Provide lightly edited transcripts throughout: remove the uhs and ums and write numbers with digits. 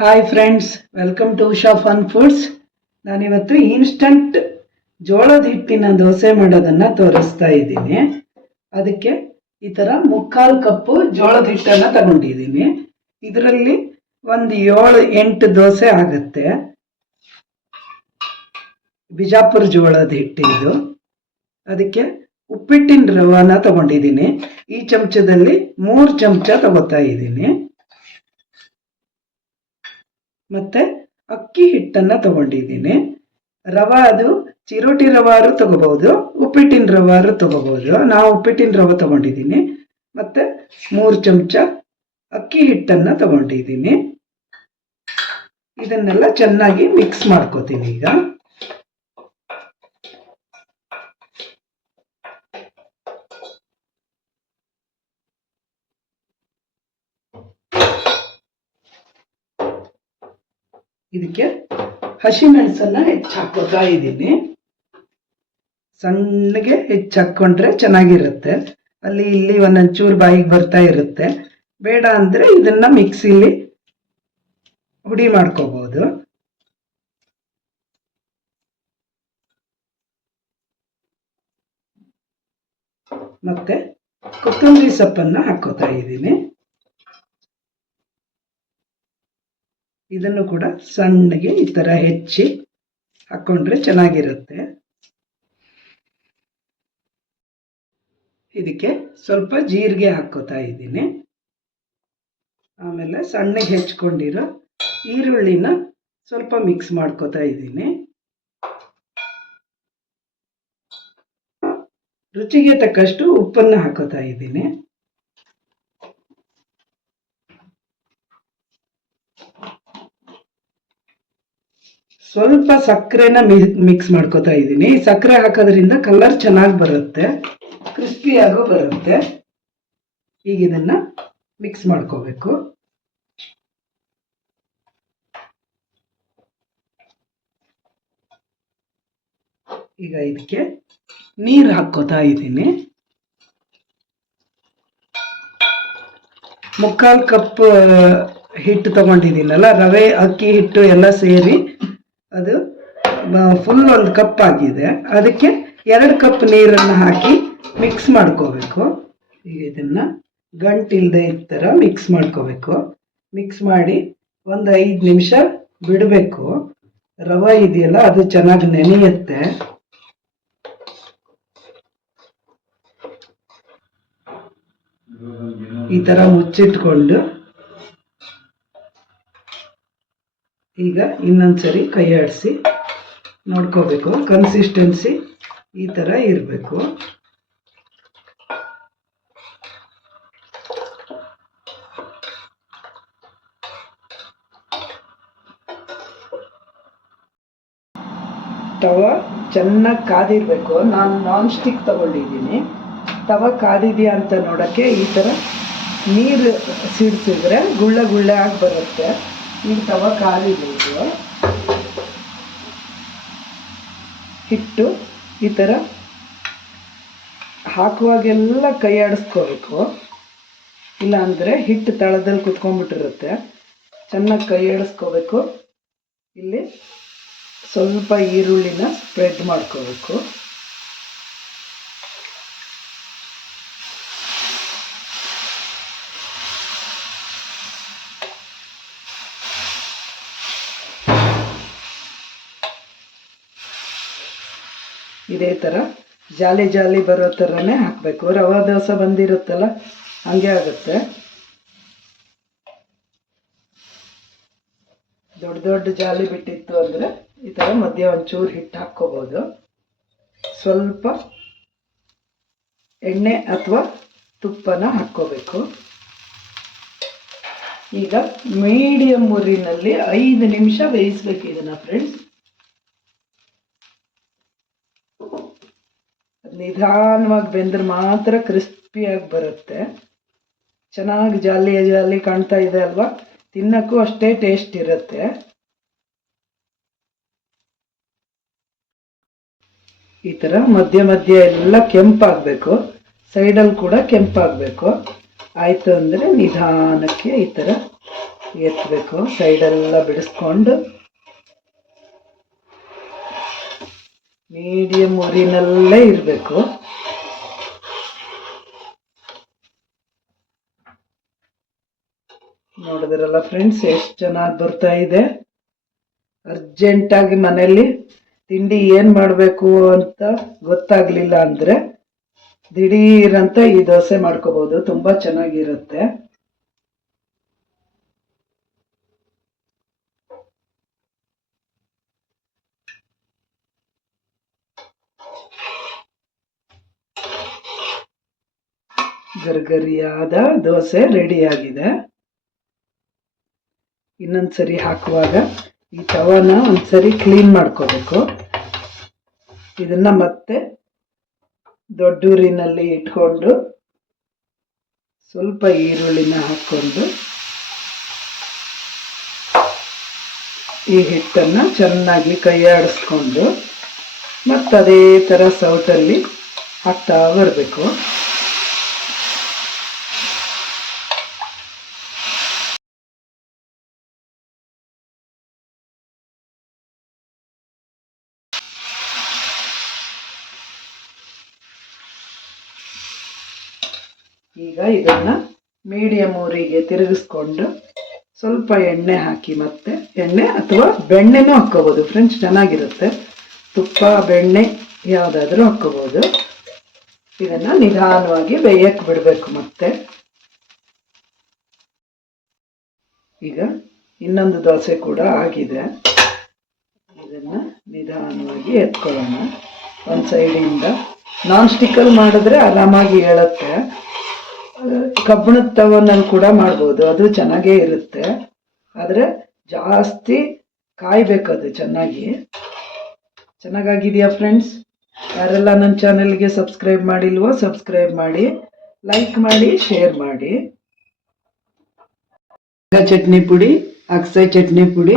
Hi friends, welcome to Usha fun foods. ನಾನಿವತ್ತು instant ಜೋಳದ ಹಿಟ್ಟಿನ ದೋಸೆ ಮಾಡೋದನ್ನು ತೋರಿಸ್ತಾ ಇದ್ದೀನಿ. ಅದಕ್ಕೆ ಈ ಥರ 3/4 ಕಪ್ಪು ಜೋಳದ ಹಿಟ್ಟನ್ನು ತಗೊಂಡಿದ್ದೀನಿ. ಇದರಲ್ಲಿ ಒಂದು 7-8 ದೋಸೆ ಆಗುತ್ತೆ. ಬಿಜಾಪುರ ಜೋಳದ ಹಿಟ್ಟಿದು. ಅದಕ್ಕೆ ಉಪ್ಪಿಟ್ಟಿನ ರವಾನ ತಗೊಂಡಿದ್ದೀನಿ. ಈ ಚಮಚದಲ್ಲಿ 3 ಚಮಚ ತಗೋತಾ ಇದ್ದೀನಿ. ಮತ್ತೆ ಅಕ್ಕಿ ಹಿಟ್ಟನ್ನು ತಗೊಂಡಿದ್ದೀನಿ. ರವಾ ಅದು ಚಿರೋಟಿ ರವಾರು ತಗೋಬಹುದು, ಉಪ್ಪಿಟ್ಟಿನ ರವಾರು ತಗೋಬಹುದು. ನಾವು ಉಪ್ಪಿಟ್ಟಿನ ರವೆ ತಗೊಂಡಿದ್ದೀನಿ. ಮತ್ತೆ 3 ಚಮಚ ಅಕ್ಕಿ ಹಿಟ್ಟನ್ನು ತಗೊಂಡಿದ್ದೀನಿ. ಇದನ್ನೆಲ್ಲ ಚೆನ್ನಾಗಿ ಮಿಕ್ಸ್ ಮಾಡ್ಕೋತೀನಿ. ಈಗ ಇದಕ್ಕೆ ಹಸಿಮೆಣಸನ್ನ ಹೆಚ್ಚಾಕೋತಾ ಇದ್ದೀನಿ. ಸಣ್ಣಗೆ ಹೆಚ್ಚಾಕೊಂಡ್ರೆ ಚೆನ್ನಾಗಿರುತ್ತೆ. ಅಲ್ಲಿ ಇಲ್ಲಿ ಒಂದೊಂಚೂರು ಬಾಯಿಗೆ ಬರ್ತಾ ಇರುತ್ತೆ. ಬೇಡ ಅಂದ್ರೆ ಇದನ್ನ ಮಿಕ್ಸಿಲಿ ಹುಡಿ ಮಾಡ್ಕೋಬಹುದು. ಮತ್ತೆ ಕೊತ್ತಂಬರಿ ಸೊಪ್ಪನ್ನ ಹಾಕೋತಾ ಇದ್ದೀನಿ. ಇದನ್ನು ಕೂಡ ಸಣ್ಣಗೆ ಈ ತರ ಹೆಚ್ಚಿ ಹಾಕೊಂಡ್ರೆ ಚೆನ್ನಾಗಿರುತ್ತೆ. ಇದಕ್ಕೆ ಸ್ವಲ್ಪ ಜೀರಿಗೆ ಹಾಕೋತಾ ಇದ್ದೀನಿ. ಆಮೇಲೆ ಸಣ್ಣಗೆ ಹೆಚ್ಕೊಂಡಿರೋ ಈರುಳ್ಳಿನ ಸ್ವಲ್ಪ ಮಿಕ್ಸ್ ಮಾಡ್ಕೋತಾ ಇದ್ದೀನಿ. ರುಚಿಗೆ ತಕ್ಕಷ್ಟು ಉಪ್ಪನ್ನು ಹಾಕೋತಾ ಇದ್ದೀನಿ. ಸ್ವಲ್ಪ ಸಕ್ಕರೆನ ಮಿಕ್ಸ್ ಮಾಡ್ಕೋತಾ ಇದ್ದೀನಿ. ಸಕ್ಕರೆ ಹಾಕೋದ್ರಿಂದ ಕಲರ್ ಚೆನ್ನಾಗಿ ಬರುತ್ತೆ, ಕ್ರಿಸ್ಪಿಯಾಗೂ ಬರುತ್ತೆ. ಈಗ ಇದನ್ನ ಮಿಕ್ಸ್ ಮಾಡ್ಕೋಬೇಕು. ಈಗ ಇದಕ್ಕೆ ನೀರು ಹಾಕೋತಾ ಇದ್ದೀನಿ. 3/4 ಕಪ್ ಹಿಟ್ಟು ತಗೊಂಡಿದ್ದೀನಲ್ಲ, ರವೆ ಅಕ್ಕಿ ಹಿಟ್ಟು ಎಲ್ಲ ಸೇರಿ ಅದು ಫುಲ್ 1 ಕಪ್ ಆಗಿದೆ. ಅದಕ್ಕೆ 2 ಕಪ್ ನೀರನ್ನು ಹಾಕಿ ಮಿಕ್ಸ್ ಮಾಡ್ಕೋಬೇಕು. ಈಗ ಇದನ್ನ ಗಂಟಿಲ್ದೆ ಈ ಥರ ಮಿಕ್ಸ್ ಮಾಡ್ಕೋಬೇಕು. ಮಿಕ್ಸ್ ಮಾಡಿ ಒಂದು 5 ನಿಮಿಷ ಬಿಡಬೇಕು. ರವೆ ಇದೆಯಲ್ಲ ಅದು ಚೆನ್ನಾಗಿ ನೆನೆಯುತ್ತೆ. ಈ ತರ ಮುಚ್ಚಿಟ್ಕೊಂಡು ಈಗ ಇನ್ನೊಂದ್ಸರಿ ಕೈ ಆಡಿಸಿ ನೋಡ್ಕೋಬೇಕು. ಕನ್ಸಿಸ್ಟೆನ್ಸಿ ಈ ತರ ಇರಬೇಕು. ತವ ಚೆನ್ನಾಗಿ ಕಾದಿರ್ಬೇಕು. ನಾನು ನಾನ್ ಸ್ಟಿಕ್ ತಗೊಂಡಿದ್ದೀನಿ. ತವ ಕಾದಿದೆಯಾ ಅಂತ ನೋಡೋಕ್ಕೆ ಈ ಥರ ನೀರು ಸಿಡಿಸಿದ್ರೆ ಗುಳ್ಳೆ ಗುಳ್ಳೆ ಆಗಿ ಬರುತ್ತೆ. ಈಗ ತವ ಕಾದಿದೆ. ಇದು ಹಿಟ್ಟು ಈ ಥರ ಹಾಕುವಾಗೆಲ್ಲ ಕೈ ಆಡಿಸ್ಕೋಬೇಕು. ಇಲ್ಲ ಅಂದರೆ ಹಿಟ್ಟು ತಳದಲ್ಲಿ ಕುತ್ಕೊಂಡ್ಬಿಟ್ಟಿರುತ್ತೆ. ಚೆನ್ನಾಗಿ ಕೈ ಆಡಿಸ್ಕೋಬೇಕು. ಇಲ್ಲಿ ಸ್ವಲ್ಪ ಈರುಳ್ಳಿನ ಸ್ಪ್ರೆಡ್ ಮಾಡ್ಕೋಬೇಕು. ಇದೇ ಥರ ಜಾಲಿ ಜಾಲಿ ಬರೋ ಥರನೇ ಹಾಕಬೇಕು. ರವಾ ದೋಸೆ ಬಂದಿರುತ್ತಲ್ಲ ಹಂಗೆ ಆಗುತ್ತೆ. ದೊಡ್ಡ ದೊಡ್ಡ ಜಾಲಿ ಬಿಟ್ಟಿತ್ತು ಅಂದರೆ ಈ ಥರ ಮಧ್ಯ ಒಂಚೂರು ಹಿಟ್ಟು ಹಾಕ್ಕೋಬೋದು. ಸ್ವಲ್ಪ ಎಣ್ಣೆ ಅಥವಾ ತುಪ್ಪನ ಹಾಕ್ಕೋಬೇಕು. ಈಗ ಮೀಡಿಯಂ ಉರಿನಲ್ಲಿ 5 ನಿಮಿಷ ಬೇಯಿಸ್ಬೇಕು ಇದನ್ನ ಫ್ರೆಂಡ್ಸ್. ನಿಧಾನವಾಗಿ ಬೆಂದ್ರೆ ಮಾತ್ರ ಕ್ರಿಸ್ಪಿಯಾಗಿ ಬರುತ್ತೆ. ಚೆನ್ನಾಗಿ ಜಾಲಿ ಜಾಲಿ ಕಾಣ್ತಾ ಇದೆ ಅಲ್ವಾ? ತಿನ್ನಕ್ಕೂ ಅಷ್ಟೇ ಟೇಸ್ಟ್ ಇರುತ್ತೆ. ಈ ಥರ ಮಧ್ಯ ಮಧ್ಯ ಎಲ್ಲ ಕೆಂಪಾಗಬೇಕು. ಸೈಡಲ್ಲಿ ಕೂಡ ಕೆಂಪಾಗಬೇಕು. ಆಯಿತು ಅಂದರೆ ನಿಧಾನಕ್ಕೆ ಈ ಥರ ಎತ್ತಬೇಕು. ಸೈಡೆಲ್ಲ ಬಿಡಿಸ್ಕೊಂಡು ಮೀಡಿಯಂ ಉರಿನಲ್ಲೇ ಇರಬೇಕು. ನೋಡಿದ್ರಲ್ಲ ಫ್ರೆಂಡ್ಸ್, ಎಷ್ಟು ಚೆನ್ನಾಗಿ ಬರ್ತಾ ಇದೆ. ಅರ್ಜೆಂಟಾಗಿ ಮನೆಯಲ್ಲಿ ತಿಂಡಿ ಏನು ಮಾಡಬೇಕು ಅಂತ ಗೊತ್ತಾಗಲಿಲ್ಲ ಅಂದರೆ ದಿಢೀರಂತ ಈ ದೋಸೆ ಮಾಡ್ಕೋಬೋದು. ತುಂಬ ಚೆನ್ನಾಗಿರುತ್ತೆ. ಗರಿಗರಿಯಾದ ದೋಸೆ ರೆಡಿಯಾಗಿದೆ. ಇನ್ನೊಂದ್ಸರಿ ಹಾಕುವಾಗ ಈ ತವಾನ ಒಂದ್ಸರಿ ಕ್ಲೀನ್ ಮಾಡ್ಕೋಬೇಕು. ಇದನ್ನ ಮತ್ತೆ ದೊಡ್ಡೂರಿನಲ್ಲಿ ಇಟ್ಕೊಂಡು ಸ್ವಲ್ಪ ಈರುಳ್ಳಿನ ಹಾಕ್ಕೊಂಡು ಈ ಹಿಟ್ಟನ್ನು ಚೆನ್ನಾಗಿ ಕೈಯಾಡಿಸ್ಕೊಂಡು ಮತ್ತು ಅದೇ ಥರ ಸೌಟಲ್ಲಿ ಹಾಕ್ತಾ ಬರಬೇಕು. ಈಗ ಇದನ್ನು ಮೀಡಿಯಂ ಊರಿಗೆ ತಿರುಗಿಸ್ಕೊಂಡು ಸ್ವಲ್ಪ ಎಣ್ಣೆ ಹಾಕಿ, ಮತ್ತೆ ಎಣ್ಣೆ ಅಥವಾ ಬೆಣ್ಣೆನೂ ಹಾಕ್ಕೋಬೋದು ಫ್ರೆಂಡ್ಸ್, ಚೆನ್ನಾಗಿರುತ್ತೆ. ತುಪ್ಪ ಬೆಣ್ಣೆ ಯಾವುದಾದ್ರೂ ಹಾಕ್ಕೋಬೋದು. ಇದನ್ನು ನಿಧಾನವಾಗಿ ಬೇಯಕ್ಕೆ ಬಿಡಬೇಕು. ಮತ್ತೆ ಈಗ ಇನ್ನೊಂದು ದೋಸೆ ಕೂಡ ಆಗಿದೆ. ಇದನ್ನು ನಿಧಾನವಾಗಿ ಎತ್ಕೊಳ್ಳೋಣ. ಒಂದು ಸೈಡಿಂದ ನಾನ್ ಸ್ಟಿಕ್ಕಲ್ಲಿ ಮಾಡಿದ್ರೆ ಆರಾಮಾಗಿ ಹೇಳುತ್ತೆ. ಕಬ್ಬಿಣದ ತವನಲ್ಲಿ ಕೂಡ ಮಾಡ್ಬೋದು, ಅದು ಚೆನ್ನಾಗೇ ಇರುತ್ತೆ. ಆದರೆ ಜಾಸ್ತಿ ಕಾಯಬೇಕದು ಚೆನ್ನಾಗಾಗಿದೆಯಾ ಫ್ರೆಂಡ್ಸ್? ಯಾರೆಲ್ಲ ನನ್ನ ಚಾನೆಲ್ಗೆ ಸಬ್ಸ್ಕ್ರೈಬ್ ಮಾಡಿಲ್ವೋ ಸಬ್ಸ್ಕ್ರೈಬ್ ಮಾಡಿ, ಲೈಕ್ ಮಾಡಿ, ಶೇರ್ ಮಾಡಿ. ಚಟ್ನಿ ಪುಡಿ, ಅಗಸೆ ಚಟ್ನಿ ಪುಡಿ,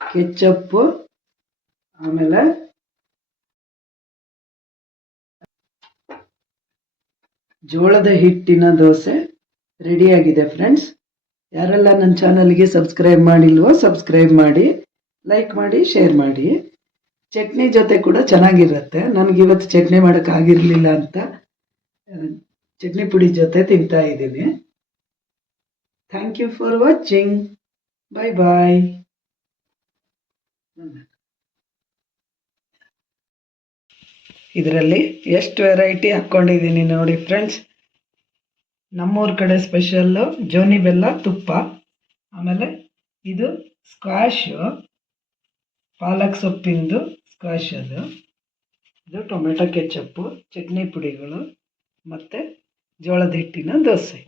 ಕೆಚ್ಚಪ್ಪು, ಆಮೇಲೆ ಜೋಳದ ಹಿಟ್ಟಿನ ದೋಸೆ ರೆಡಿಯಾಗಿದೆ ಫ್ರೆಂಡ್ಸ್. ಯಾರೆಲ್ಲ ನನ್ನ ಚಾನಲ್ಗೆ ಸಬ್ಸ್ಕ್ರೈಬ್ ಮಾಡಿಲ್ವೋ ಸಬ್ಸ್ಕ್ರೈಬ್ ಮಾಡಿ, ಲೈಕ್ ಮಾಡಿ, ಶೇರ್ ಮಾಡಿ. ಚಟ್ನಿ ಜೊತೆ ಕೂಡ ಚೆನ್ನಾಗಿರುತ್ತೆ. ನನಗಿವತ್ತು ಚಟ್ನಿ ಮಾಡೋಕ್ಕಾಗಿರಲಿಲ್ಲ ಅಂತ ಚಟ್ನಿ ಪುಡಿ ಜೊತೆ ತಿಂತಾ ಇದ್ದೀನಿ. Thank you for watching. Bye bye. ಇದರಲ್ಲಿ ಎಷ್ಟು ವೆರೈಟಿ ಹಾಕ್ಕೊಂಡಿದ್ದೀನಿ ನೋಡಿ ಫ್ರೆಂಡ್ಸ್. ನಮ್ಮೂರ ಕಡೆ ಸ್ಪೆಷಲ್ಲು ಜೋನಿ ಬೆಲ್ಲ ತುಪ್ಪ, ಆಮೇಲೆ ಇದು ಸ್ಕ್ವಾಶು, ಪಾಲಕ್ ಸೊಪ್ಪಿಂದು ಸ್ಕ್ವಾಶ್, ಇದು ಟೊಮೆಟೊ ಕೆಚಪ್ಪು, ಚಟ್ನಿ ಪುಡಿಗಳು, ಮತ್ತು ಜೋಳದ ಹಿಟ್ಟಿನ ದೋಸೆ.